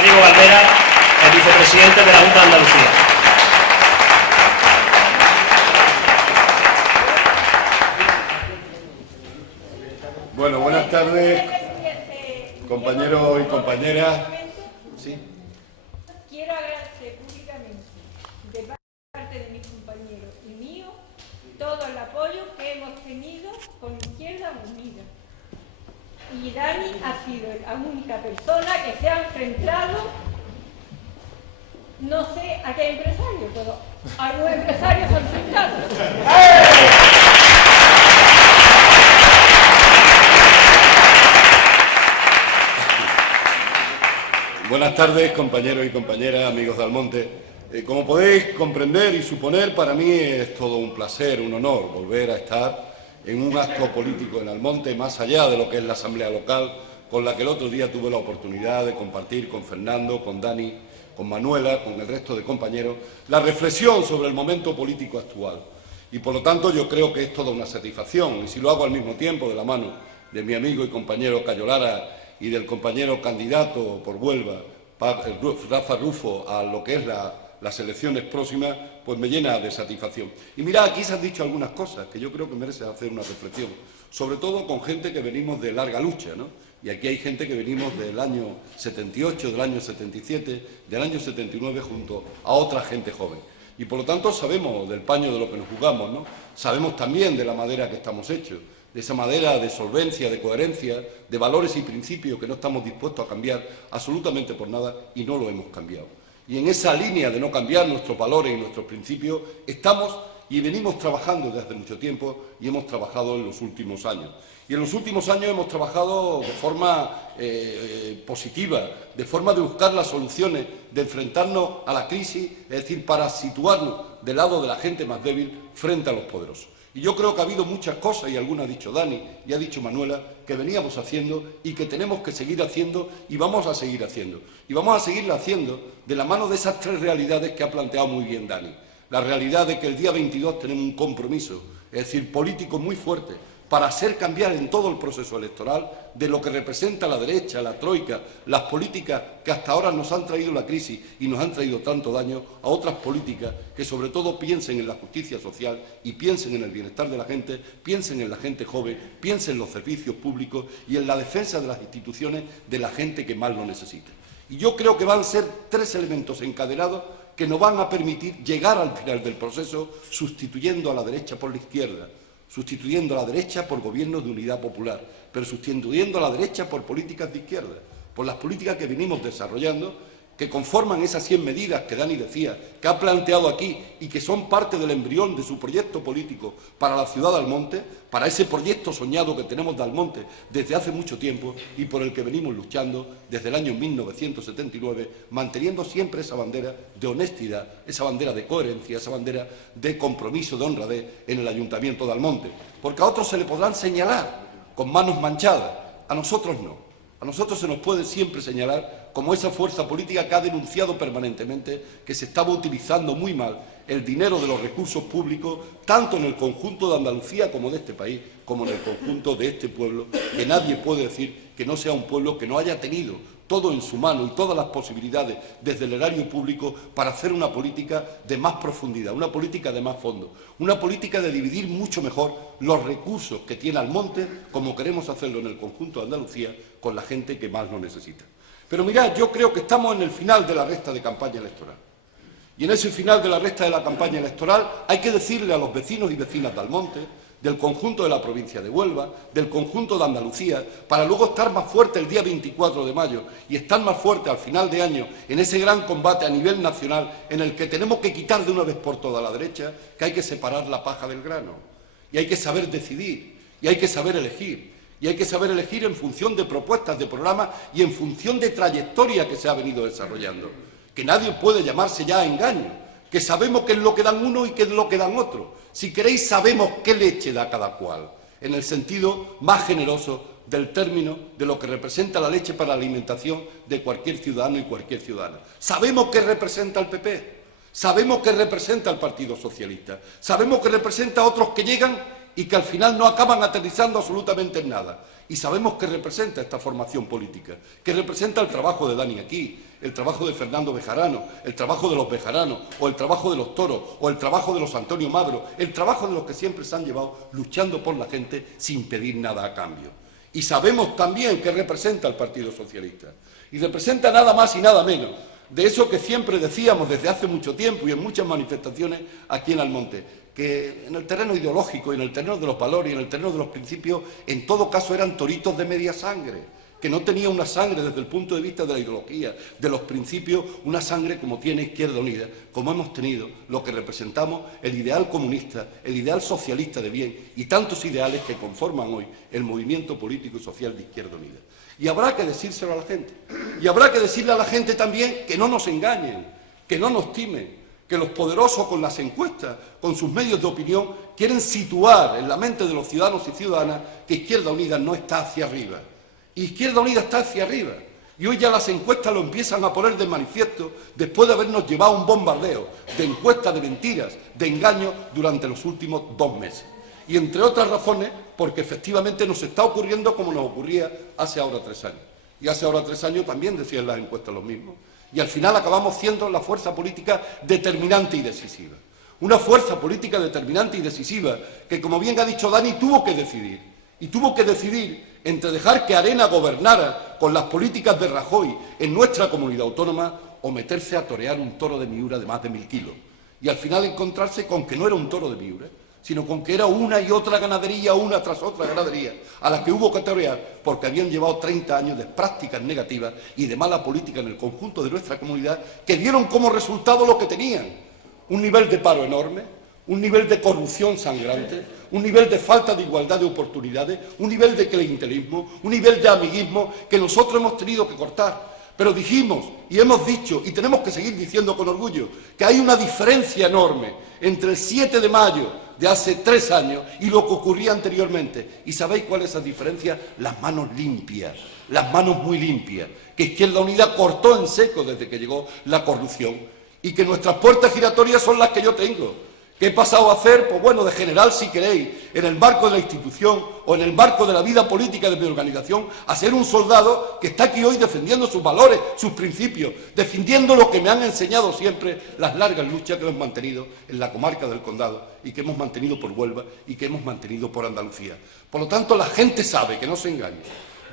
a Diego Valvera, el vicepresidente de la Junta de Andalucía. Bueno, buenas tardes, compañeros y compañeras. ¿Sí? Quiero agradecer públicamente, de parte de mis compañeros y mío, todo el apoyo que hemos tenido con Izquierda Unida. Y Dani ha sido la única persona que se ha enfrentado, no sé a qué empresario, pero algún empresario se ha enfrentado. Buenas tardes, compañeros y compañeras, amigos de Almonte. Como podéis comprender y suponer, para mí es todo un placer, un honor volver a estar en un acto político en Almonte, más allá de lo que es la asamblea local, con la que el otro día tuve la oportunidad de compartir con Fernando, con Dani, con Manuela, con el resto de compañeros, la reflexión sobre el momento político actual. Y por lo tanto yo creo que es toda una satisfacción, y si lo hago al mismo tiempo de la mano de mi amigo y compañero Cayo Lara y del compañero candidato por Huelva, Rafa Rufo, a lo que es las elecciones próximas, pues me llena de satisfacción. Y mira, aquí se han dicho algunas cosas que yo creo que merecen hacer una reflexión, sobre todo con gente que venimos de larga lucha, ¿no? Y aquí hay gente que venimos del año 78, del año 77, del año 79, junto a otra gente joven. Y por lo tanto sabemos del paño de lo que nos jugamos, ¿no? Sabemos también de la madera que estamos hechos, de esa madera de solvencia, de coherencia, de valores y principios que no estamos dispuestos a cambiar absolutamente por nada y no lo hemos cambiado. Y en esa línea de no cambiar nuestros valores y nuestros principios estamos y venimos trabajando desde hace mucho tiempo y hemos trabajado en los últimos años. Y en los últimos años hemos trabajado de forma positiva, de forma de buscar las soluciones, de enfrentarnos a la crisis, es decir, para situarnos del lado de la gente más débil frente a los poderosos. Y yo creo que ha habido muchas cosas, y algunas ha dicho Dani y ha dicho Manuela, que veníamos haciendo y que tenemos que seguir haciendo y vamos a seguir haciendo. Y vamos a seguirla haciendo de la mano de esas tres realidades que ha planteado muy bien Dani. La realidad de que el día 22 tenemos un compromiso, es decir, político muy fuerte, para hacer cambiar en todo el proceso electoral de lo que representa la derecha, la troika, las políticas que hasta ahora nos han traído la crisis y nos han traído tanto daño, a otras políticas que sobre todo piensen en la justicia social y piensen en el bienestar de la gente, piensen en la gente joven, piensen en los servicios públicos y en la defensa de las instituciones de la gente que más lo necesita. Y yo creo que van a ser tres elementos encadenados que nos van a permitir llegar al final del proceso sustituyendo a la derecha por la izquierda, sustituyendo a la derecha por gobiernos de unidad popular, pero sustituyendo a la derecha por políticas de izquierda, por las políticas que venimos desarrollando, que conforman esas 100 medidas que Dani decía, que ha planteado aquí y que son parte del embrión de su proyecto político para la ciudad de Almonte, para ese proyecto soñado que tenemos de Almonte desde hace mucho tiempo y por el que venimos luchando desde el año 1979, manteniendo siempre esa bandera de honestidad, esa bandera de coherencia, esa bandera de compromiso, de honradez en el Ayuntamiento de Almonte. Porque a otros se le podrán señalar con manos manchadas, a nosotros no. A nosotros se nos puede siempre señalar como esa fuerza política que ha denunciado permanentemente que se estaba utilizando muy mal el dinero de los recursos públicos, tanto en el conjunto de Andalucía como de este país, como en el conjunto de este pueblo, que nadie puede decir que no sea un pueblo que no haya tenido todo en su mano y todas las posibilidades desde el erario público para hacer una política de más profundidad, una política de más fondo, una política de dividir mucho mejor los recursos que tiene Almonte, como queremos hacerlo en el conjunto de Andalucía, con la gente que más lo necesita. Pero mirad, yo creo que estamos en el final de la recta de campaña electoral. Y en ese final de la recta de la campaña electoral hay que decirle a los vecinos y vecinas de Almonte, del conjunto de la provincia de Huelva, del conjunto de Andalucía, para luego estar más fuerte el día 24 de mayo y estar más fuerte al final de año en ese gran combate a nivel nacional en el que tenemos que quitar de una vez por todas a la derecha, que hay que separar la paja del grano y hay que saber decidir y hay que saber elegir. Y hay que saber elegir en función de propuestas, de programas y en función de trayectoria que se ha venido desarrollando. Que nadie puede llamarse ya a engaño, que sabemos qué es lo que dan uno y qué es lo que dan otro. Si queréis, sabemos qué leche da cada cual, en el sentido más generoso del término de lo que representa la leche para la alimentación de cualquier ciudadano y cualquier ciudadana. Sabemos qué representa el PP, sabemos qué representa el Partido Socialista, sabemos qué representa a otros que llegan y que al final no acaban aterrizando absolutamente en nada. Y sabemos qué representa esta formación política, qué representa el trabajo de Dani aquí, el trabajo de Fernando Bejarano, el trabajo de los Bejaranos, o el trabajo de los Toros, o el trabajo de los Antonio Magro, el trabajo de los que siempre se han llevado luchando por la gente sin pedir nada a cambio. Y sabemos también qué representa el Partido Socialista. Y representa nada más y nada menos de eso que siempre decíamos desde hace mucho tiempo y en muchas manifestaciones aquí en Almonte, que en el terreno ideológico y en el terreno de los valores y en el terreno de los principios, en todo caso eran toritos de media sangre, que no tenía una sangre desde el punto de vista de la ideología, de los principios, una sangre como tiene Izquierda Unida, como hemos tenido lo que representamos el ideal comunista, el ideal socialista de bien y tantos ideales que conforman hoy el movimiento político y social de Izquierda Unida. Y habrá que decírselo a la gente. Y habrá que decirle a la gente también que no nos engañen, que no nos timen, que los poderosos con las encuestas, con sus medios de opinión, quieren situar en la mente de los ciudadanos y ciudadanas que Izquierda Unida no está hacia arriba. Izquierda Unida está hacia arriba. Y hoy ya las encuestas lo empiezan a poner de manifiesto después de habernos llevado un bombardeo de encuestas, de mentiras, de engaños durante los últimos 2 meses. Y entre otras razones, porque efectivamente nos está ocurriendo como nos ocurría hace ahora 3 años. Y hace ahora 3 años también decían las encuestas lo mismo. Y al final acabamos siendo la fuerza política determinante y decisiva. Una fuerza política determinante y decisiva que, como bien ha dicho Dani, tuvo que decidir. Y tuvo que decidir entre dejar que Arena gobernara con las políticas de Rajoy en nuestra comunidad autónoma o meterse a torear un toro de Miura de más de 1000 kilos. Y al final encontrarse con que no era un toro de Miura, sino con que era una y otra ganadería, una tras otra ganadería, a la que hubo que torear porque habían llevado 30 años de prácticas negativas y de mala política en el conjunto de nuestra comunidad, que dieron como resultado lo que tenían: un nivel de paro enorme, un nivel de corrupción sangrante, un nivel de falta de igualdad de oportunidades, un nivel de clientelismo, un nivel de amiguismo que nosotros hemos tenido que cortar. Pero dijimos y hemos dicho, y tenemos que seguir diciendo con orgullo, que hay una diferencia enorme entre el 7 de mayo de hace 3 años y lo que ocurría anteriormente. ¿Y sabéis cuál es esa diferencia? Las manos limpias, las manos muy limpias, que Izquierda Unida cortó en seco desde que llegó la corrupción, y que nuestras puertas giratorias son las que yo tengo. ¿Qué he pasado a hacer? Pues bueno, de general, si queréis, en el marco de la institución o en el marco de la vida política de mi organización, a ser un soldado que está aquí hoy defendiendo sus valores, sus principios, defendiendo lo que me han enseñado siempre las largas luchas que hemos mantenido en la comarca del Condado y que hemos mantenido por Huelva y que hemos mantenido por Andalucía. Por lo tanto, la gente sabe, que no se engañe,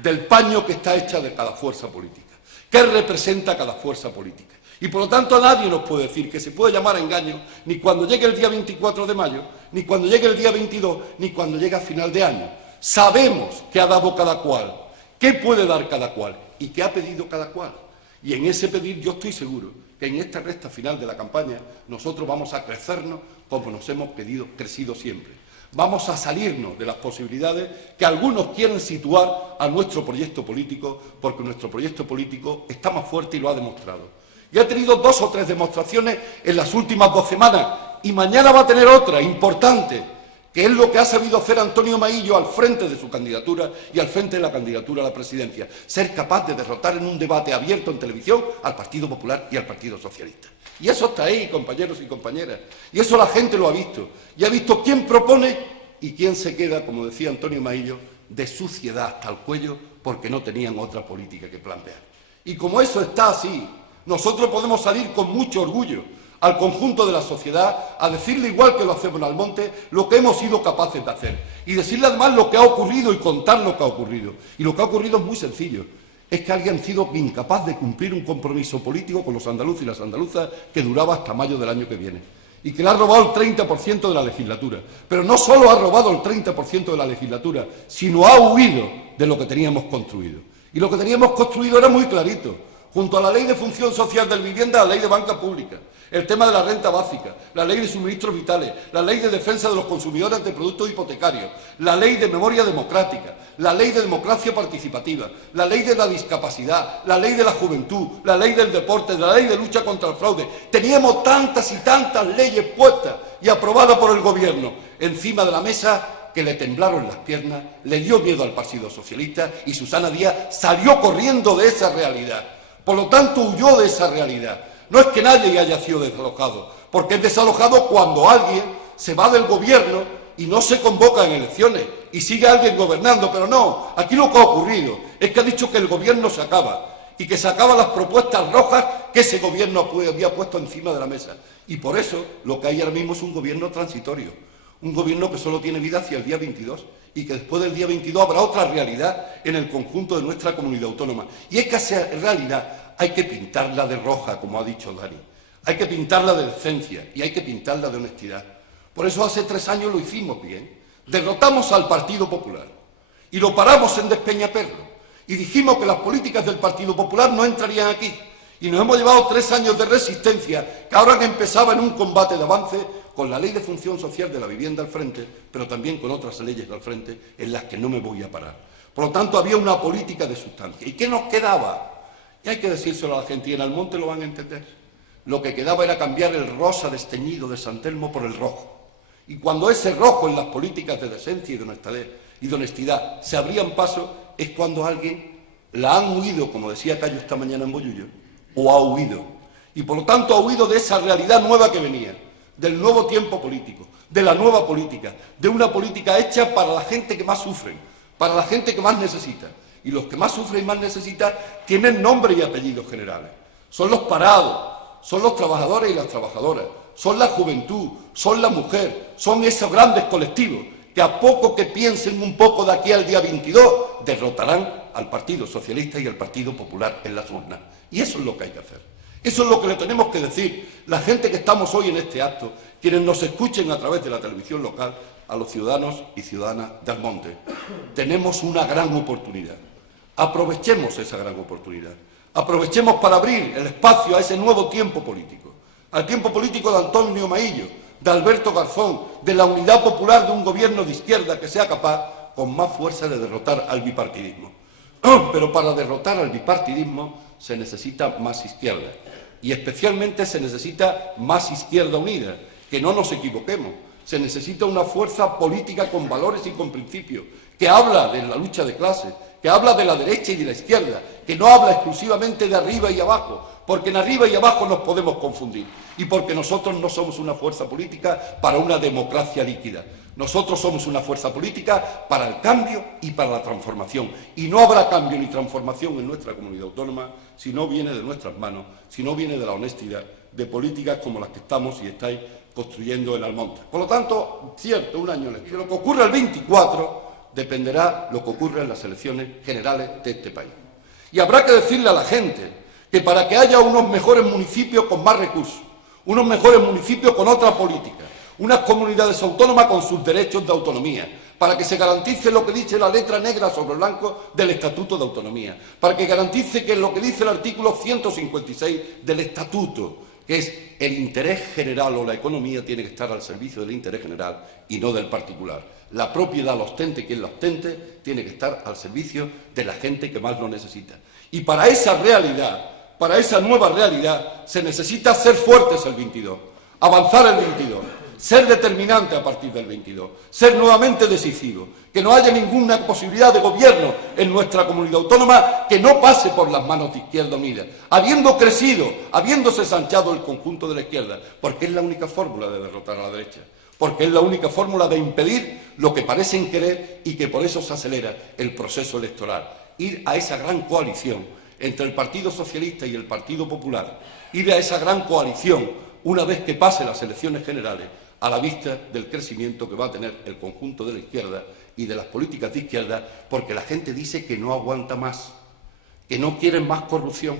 del paño que está hecha de cada fuerza política, qué representa cada fuerza política. Y por lo tanto nadie nos puede decir que se puede llamar a engaño ni cuando llegue el día 24 de mayo, ni cuando llegue el día 22, ni cuando llegue a final de año. Sabemos qué ha dado cada cual, qué puede dar cada cual y qué ha pedido cada cual. Y en ese pedir yo estoy seguro que en esta recta final de la campaña nosotros vamos a crecernos como nos hemos crecido siempre. Vamos a salirnos de las posibilidades que algunos quieren situar a nuestro proyecto político, porque nuestro proyecto político está más fuerte y lo ha demostrado. Y ha tenido 2 o 3 demostraciones en las últimas 2 semanas y mañana va a tener otra importante, que es lo que ha sabido hacer Antonio Maillo al frente de su candidatura y al frente de la candidatura a la presidencia: ser capaz de derrotar en un debate abierto en televisión al Partido Popular y al Partido Socialista. Y eso está ahí, compañeros y compañeras, y eso la gente lo ha visto, y ha visto quién propone y quién se queda, como decía Antonio Maillo, de suciedad hasta el cuello porque no tenían otra política que plantear. Y como eso está así, nosotros podemos salir con mucho orgullo al conjunto de la sociedad a decirle, igual que lo hacemos en Almonte, lo que hemos sido capaces de hacer. Y decirle además lo que ha ocurrido y contar lo que ha ocurrido. Y lo que ha ocurrido es muy sencillo. Es que alguien ha sido incapaz de cumplir un compromiso político con los andaluces y las andaluzas que duraba hasta mayo del año que viene. Y que le ha robado el 30% de la legislatura. Pero no solo ha robado el 30% de la legislatura, sino ha huido de lo que teníamos construido. Y lo que teníamos construido era muy clarito. Junto a la Ley de Función Social de la Vivienda, la Ley de Banca Pública, el tema de la renta básica, la Ley de Suministros Vitales, la Ley de Defensa de los Consumidores ante Productos Hipotecarios, la Ley de Memoria Democrática, la Ley de Democracia Participativa, la Ley de la Discapacidad, la Ley de la Juventud, la Ley del Deporte, la Ley de Lucha contra el Fraude. Teníamos tantas y tantas leyes puestas y aprobadas por el Gobierno encima de la mesa que le temblaron las piernas, le dio miedo al Partido Socialista y Susana Díaz salió corriendo de esa realidad. Por lo tanto, huyó de esa realidad. No es que nadie haya sido desalojado, porque es desalojado cuando alguien se va del gobierno y no se convoca en elecciones y sigue alguien gobernando. Pero no, aquí lo que ha ocurrido es que ha dicho que el gobierno se acaba y que sacaba las propuestas rojas que ese gobierno había puesto encima de la mesa. Y por eso lo que hay ahora mismo es un gobierno transitorio, un gobierno que solo tiene vida hacia el día 22 y que después del día 22 habrá otra realidad en el conjunto de nuestra comunidad autónoma. Y es que esa realidad hay que pintarla de roja, como ha dicho Dani. Hay que pintarla de decencia y hay que pintarla de honestidad. Por eso hace 3 años lo hicimos bien. Derrotamos al Partido Popular y lo paramos en Despeñaperro. Y dijimos que las políticas del Partido Popular no entrarían aquí. Y nos hemos llevado 3 años de resistencia que ahora empezaba en un combate de avance con la Ley de Función Social de la Vivienda al frente, pero también con otras leyes al frente en las que no me voy a parar. Por lo tanto, había una política de sustancia. ¿Y qué nos quedaba? Y hay que decírselo a la gente, y en Almonte lo van a entender. Lo que quedaba era cambiar el rosa desteñido de San Telmo por el rojo. Y cuando ese rojo en las políticas de decencia y de honestidad se abrían paso, es cuando alguien la han huido, como decía Cayo esta mañana en Bollullo, o ha huido. Y por lo tanto ha huido de esa realidad nueva que venía, del nuevo tiempo político, de la nueva política, de una política hecha para la gente que más sufre, para la gente que más necesita. Y los que más sufren y más necesitan tienen nombre y apellidos generales. Son los parados, son los trabajadores y las trabajadoras, son la juventud, son la mujer, son esos grandes colectivos que a poco que piensen un poco de aquí al día 22 derrotarán al Partido Socialista y al Partido Popular en las urnas. Y eso es lo que hay que hacer. Eso es lo que le tenemos que decir la gente que estamos hoy en este acto, quienes nos escuchen a través de la televisión local, a los ciudadanos y ciudadanas de Almonte. Tenemos una gran oportunidad. Aprovechemos esa gran oportunidad. Aprovechemos para abrir el espacio a ese nuevo tiempo político, al tiempo político de Antonio Maillo, de Alberto Garzón, de la unidad popular de un gobierno de izquierda que sea capaz con más fuerza de derrotar al bipartidismo. Pero para derrotar al bipartidismo se necesita más izquierda y especialmente se necesita más izquierda unida. Que no nos equivoquemos, se necesita una fuerza política con valores y con principios, que habla de la lucha de clases, que habla de la derecha y de la izquierda, que no habla exclusivamente de arriba y abajo, porque en arriba y abajo nos podemos confundir y porque nosotros no somos una fuerza política para una democracia líquida. Nosotros somos una fuerza política para el cambio y para la transformación. Y no habrá cambio ni transformación en nuestra comunidad autónoma si no viene de nuestras manos, si no viene de la honestidad, de políticas como las que estamos y estáis construyendo en Almonte. Por lo tanto, cierto, un año electoral. Lo que ocurra el 24 dependerá lo que ocurra en las elecciones generales de este país. Y habrá que decirle a la gente que para que haya unos mejores municipios con más recursos, unos mejores municipios con otra política, unas comunidades autónomas con sus derechos de autonomía, para que se garantice lo que dice la letra negra sobre blanco del Estatuto de Autonomía, para que garantice que lo que dice el artículo 156 del Estatuto, que es el interés general o la economía tiene que estar al servicio del interés general y no del particular. La propiedad, la ostente quien la ostente, tiene que estar al servicio de la gente que más lo necesita. Y para esa realidad, para esa nueva realidad, se necesita ser fuertes el 22, avanzar el 22, ser determinante a partir del 22, ser nuevamente decisivo, que no haya ninguna posibilidad de gobierno en nuestra comunidad autónoma que no pase por las manos de Izquierda Unida, habiendo crecido, habiéndose ensanchado el conjunto de la izquierda, porque es la única fórmula de derrotar a la derecha, porque es la única fórmula de impedir lo que parecen querer y que por eso se acelera el proceso electoral. Ir a esa gran coalición entre el Partido Socialista y el Partido Popular, ir a esa gran coalición una vez que pase las elecciones generales, a la vista del crecimiento que va a tener el conjunto de la izquierda y de las políticas de izquierda, porque la gente dice que no aguanta más, que no quieren más corrupción,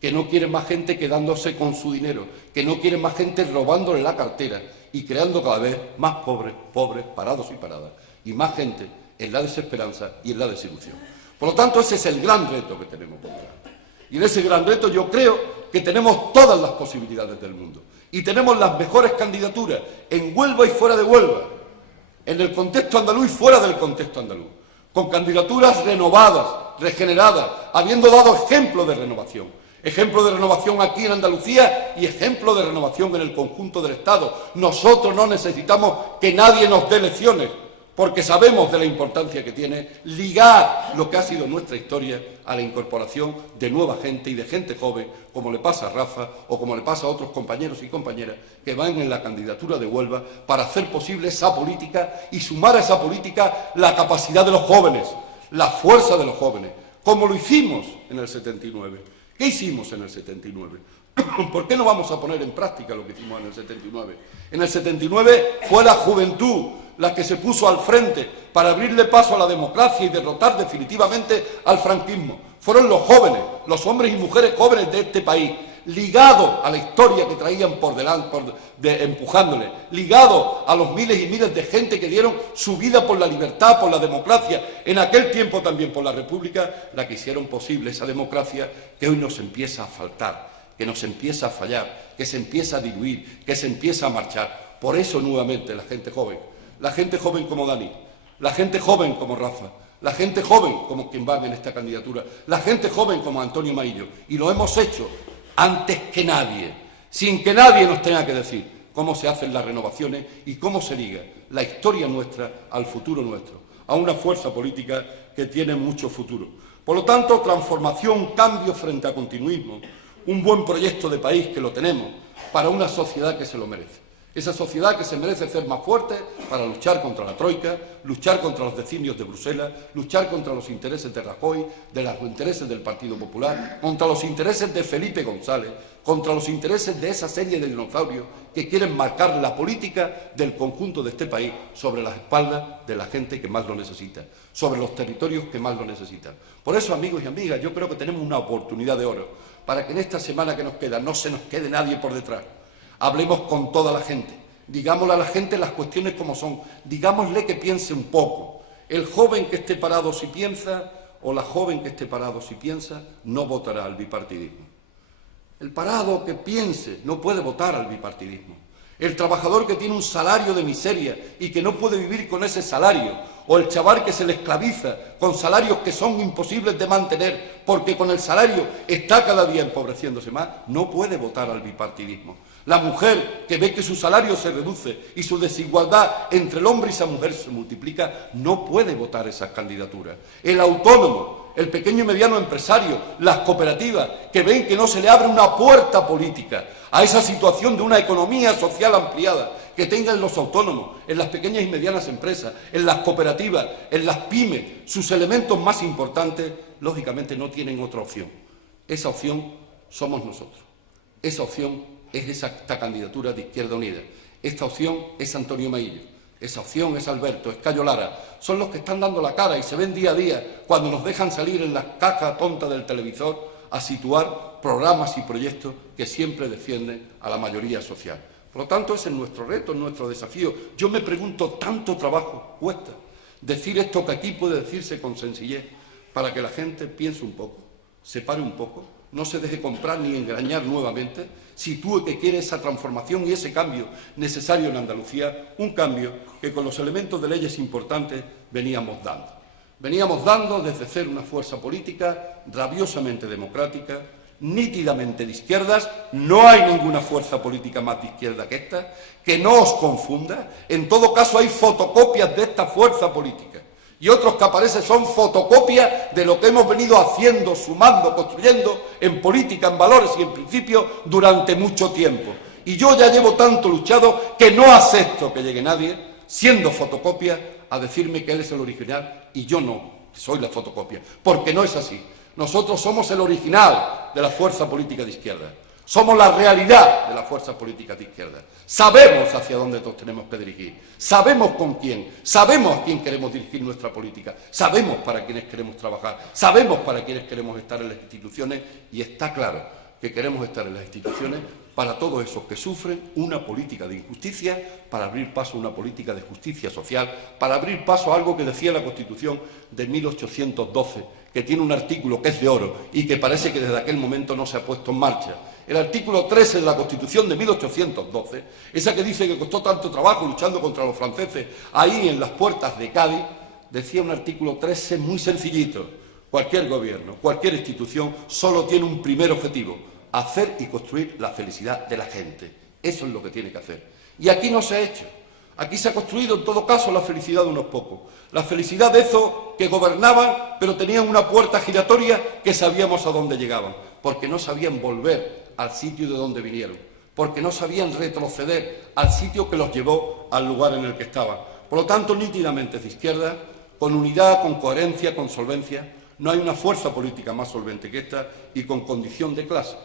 que no quieren más gente quedándose con su dinero, que no quieren más gente robándole la cartera y creando cada vez más pobres, parados y paradas, y más gente en la desesperanza y en la desilusión. Por lo tanto, ese es el gran reto que tenemos por delante. Y en ese gran reto yo creo que tenemos todas las posibilidades del mundo. Y tenemos las mejores candidaturas en Huelva y fuera de Huelva, en el contexto andaluz y fuera del contexto andaluz, con candidaturas renovadas, regeneradas, habiendo dado ejemplo de renovación aquí en Andalucía y ejemplo de renovación en el conjunto del Estado. Nosotros no necesitamos que nadie nos dé lecciones, porque sabemos de la importancia que tiene ligar lo que ha sido nuestra historia a la incorporación de nueva gente y de gente joven, como le pasa a Rafa o como le pasa a otros compañeros y compañeras que van en la candidatura de Huelva para hacer posible esa política y sumar a esa política la capacidad de los jóvenes, la fuerza de los jóvenes, como lo hicimos en el 79. ¿Qué hicimos en el 79? ¿Por qué no vamos a poner en práctica lo que hicimos en el 79? En el 79 fue la juventud la que se puso al frente para abrirle paso a la democracia y derrotar definitivamente al franquismo. Fueron los jóvenes, los hombres y mujeres jóvenes de este país, ligados a la historia que traían por delante, empujándole, ligados a los miles y miles de gente que dieron su vida por la libertad, por la democracia, en aquel tiempo también por la República, la que hicieron posible esa democracia que hoy nos empieza a faltar, que nos empieza a fallar, que se empieza a diluir, que se empieza a marchar. Por eso, nuevamente, la gente joven como Dani, la gente joven como Rafa, la gente joven como quien va en esta candidatura, la gente joven como Antonio Maillo, y lo hemos hecho antes que nadie, sin que nadie nos tenga que decir cómo se hacen las renovaciones y cómo se liga la historia nuestra al futuro nuestro, a una fuerza política que tiene mucho futuro. Por lo tanto, transformación, cambio frente a continuismo, un buen proyecto de país que lo tenemos para una sociedad que se lo merece. Esa sociedad que se merece ser más fuerte para luchar contra la Troika, luchar contra los designios de Bruselas, luchar contra los intereses de Rajoy, de los intereses del Partido Popular, contra los intereses de Felipe González, contra los intereses de esa serie de dinosaurios que quieren marcar la política del conjunto de este país sobre las espaldas de la gente que más lo necesita, sobre los territorios que más lo necesitan. Por eso, amigos y amigas, yo creo que tenemos una oportunidad de oro para que en esta semana que nos queda no se nos quede nadie por detrás. Hablemos con toda la gente, digámosle a la gente las cuestiones como son, digámosle que piense un poco. El joven que esté parado si piensa, o la joven que esté parado si piensa, no votará al bipartidismo. El parado que piense no puede votar al bipartidismo. El trabajador que tiene un salario de miseria y que no puede vivir con ese salario, o el chaval que se le esclaviza con salarios que son imposibles de mantener porque con el salario está cada día empobreciéndose más, no puede votar al bipartidismo. La mujer que ve que su salario se reduce y su desigualdad entre el hombre y esa mujer se multiplica, no puede votar esas candidaturas. El autónomo, el pequeño y mediano empresario, las cooperativas, que ven que no se le abre una puerta política a esa situación de una economía social ampliada que tengan los autónomos, en las pequeñas y medianas empresas, en las cooperativas, en las pymes, sus elementos más importantes, lógicamente no tienen otra opción. Esa opción somos nosotros. Esa opción es esta candidatura de Izquierda Unida. Esta opción es Antonio Maillo. Esa opción es Alberto, es Cayo Lara. Son los que están dando la cara y se ven día a día cuando nos dejan salir en las cajas tontas del televisor a situar programas y proyectos que siempre defienden a la mayoría social. Por lo tanto, ese es nuestro reto, es nuestro desafío. Yo me pregunto, ¿tanto trabajo cuesta decir esto que aquí puede decirse con sencillez para que la gente piense un poco, se pare un poco, no se deje comprar ni engañar nuevamente, sitúe que quiere esa transformación y ese cambio necesario en Andalucía, un cambio que con los elementos de leyes importantes veníamos dando. Veníamos dando desde ser una fuerza política rabiosamente democrática, nítidamente de izquierdas, no hay ninguna fuerza política más de izquierda que esta, que no os confunda, en todo caso hay fotocopias de esta fuerza política y otros que aparecen son fotocopias de lo que hemos venido haciendo, sumando, construyendo en política, en valores y en principios durante mucho tiempo. Y yo ya llevo tanto luchado que no acepto que llegue nadie, siendo fotocopia, a decirme que él es el original y yo no, soy la fotocopia, porque no es así. Nosotros somos el original de la fuerza política de izquierda. Somos la realidad de la fuerza política de izquierda. Sabemos hacia dónde nos tenemos que dirigir. Sabemos con quién. Sabemos a quién queremos dirigir nuestra política. Sabemos para quiénes queremos trabajar. Sabemos para quiénes queremos estar en las instituciones. Y está claro que queremos estar en las instituciones para todos esos que sufren una política de injusticia, para abrir paso a una política de justicia social, para abrir paso a algo que decía la Constitución de 1812, que tiene un artículo que es de oro y que parece que desde aquel momento no se ha puesto en marcha. El artículo 13 de la Constitución de 1812, esa que dice que costó tanto trabajo luchando contra los franceses ahí en las puertas de Cádiz, decía un artículo 13 muy sencillito. Cualquier gobierno, cualquier institución solo tiene un primer objetivo: hacer y construir la felicidad de la gente. Eso es lo que tiene que hacer. Y aquí no se ha hecho. Aquí se ha construido, en todo caso, la felicidad de unos pocos. La felicidad de esos que gobernaban, pero tenían una puerta giratoria que sabíamos a dónde llegaban, porque no sabían volver al sitio de donde vinieron, porque no sabían retroceder al sitio que los llevó al lugar en el que estaban. Por lo tanto, nítidamente de izquierda, con unidad, con coherencia, con solvencia, No hay una fuerza política más solvente que esta y con condición de clase,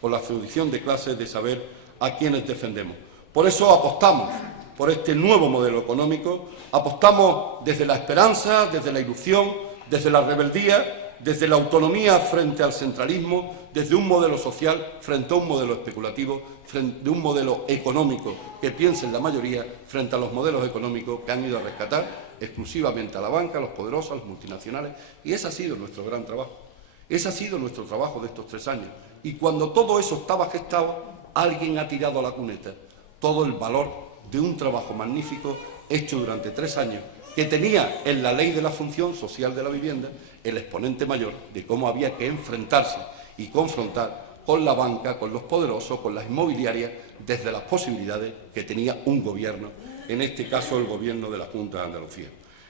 con la condición de clase de saber a quiénes defendemos. Por eso apostamos por este nuevo modelo económico, apostamos desde la esperanza, desde la ilusión, desde la rebeldía, desde la autonomía frente al centralismo, desde un modelo social frente a un modelo especulativo, frente a un modelo económico que piense en la mayoría frente a los modelos económicos que han ido a rescatar exclusivamente a la banca, a los poderosos, a los multinacionales. Y ese ha sido nuestro gran trabajo. Ese ha sido nuestro trabajo de estos 3 años. Y cuando todo eso estaba gestado, alguien ha tirado a la cuneta todo el valor de un trabajo magnífico hecho durante 3 años, que tenía en la ley de la función social de la vivienda el exponente mayor de cómo había que enfrentarse y confrontar con la banca, con los poderosos, con las inmobiliarias, desde las posibilidades que tenía un gobierno, en este caso el gobierno de la Junta de Andalucía.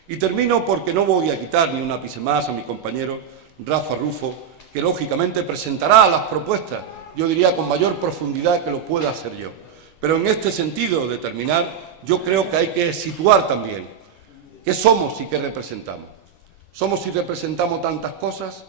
Y termino porque no voy a quitar ni un ápice más a mi compañero Rafa Rufo, que lógicamente presentará las propuestas, yo diría con mayor profundidad que lo pueda hacer yo. Pero en este sentido de terminar, yo creo que hay que situar también qué somos y qué representamos. Somos y representamos tantas cosas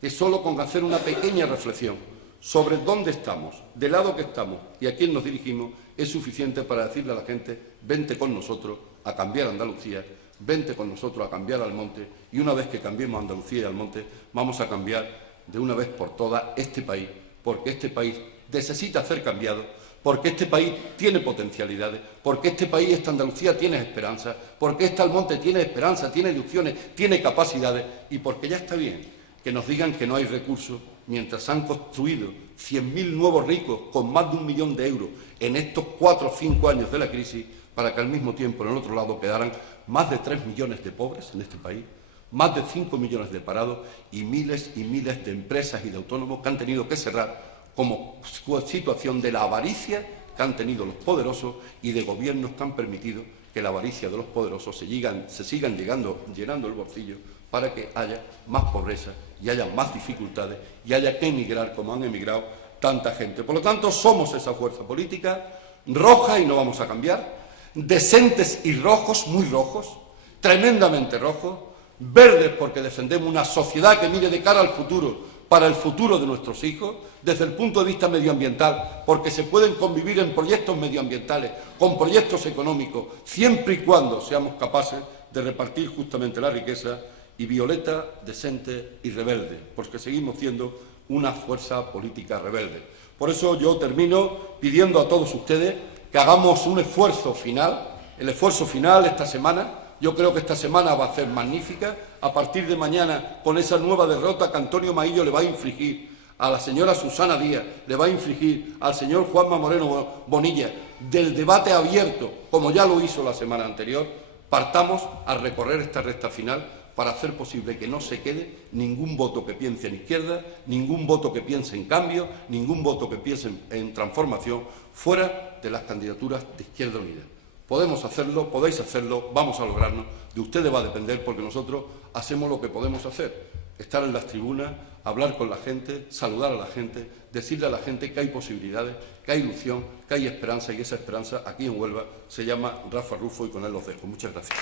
que solo con hacer una pequeña reflexión sobre dónde estamos, del lado que estamos y a quién nos dirigimos, es suficiente para decirle a la gente: vente con nosotros a cambiar Andalucía, vente con nosotros a cambiar Almonte, y una vez que cambiemos Andalucía y Almonte, vamos a cambiar de una vez por todas este país, porque este país necesita ser cambiado, porque este país tiene potencialidades, porque este país, esta Andalucía, tiene esperanza, porque este Almonte tiene esperanza, tiene ilusiones, tiene capacidades, y porque ya está bien que nos digan que no hay recursos mientras han construido 100.000 nuevos ricos con más de 1 millón de euros en estos 4 o 5 años de la crisis, para que al mismo tiempo en el otro lado quedaran más de 3 millones de pobres en este país, más de 5 millones de parados y miles de empresas y de autónomos que han tenido que cerrar como situación de la avaricia que han tenido los poderosos y de gobiernos que han permitido que la avaricia de los poderosos se sigan llenando el bolsillo para que haya más pobreza y haya más dificultades y haya que emigrar como han emigrado tanta gente. Por lo tanto, somos esa fuerza política roja y no vamos a cambiar, decentes y rojos, muy rojos, tremendamente rojos, verdes porque defendemos una sociedad que mire de cara al futuro, para el futuro de nuestros hijos, desde el punto de vista medioambiental, porque se pueden convivir en proyectos medioambientales con proyectos económicos, siempre y cuando seamos capaces de repartir justamente la riqueza, y violeta, decente y rebelde, porque seguimos siendo una fuerza política rebelde. Por eso yo termino pidiendo a todos ustedes que hagamos un esfuerzo final, el esfuerzo final esta semana. Yo creo que esta semana va a ser magnífica, a partir de mañana, con esa nueva derrota que Antonio Maillo le va a infligir a la señora Susana Díaz, le va a infligir al señor Juanma Moreno Bonilla, del debate abierto, como ya lo hizo la semana anterior, partamos a recorrer esta recta final para hacer posible que no se quede ningún voto que piense en izquierda, ningún voto que piense en cambio, ningún voto que piense en transformación, fuera de las candidaturas de Izquierda Unida. Podemos hacerlo, podéis hacerlo, vamos a lograrlo. De ustedes va a depender, porque nosotros hacemos lo que podemos hacer: estar en las tribunas, hablar con la gente, saludar a la gente, decirle a la gente que hay posibilidades, que hay ilusión, que hay esperanza, y esa esperanza aquí en Huelva se llama Rafa Rufo, y con él los dejo. Muchas gracias.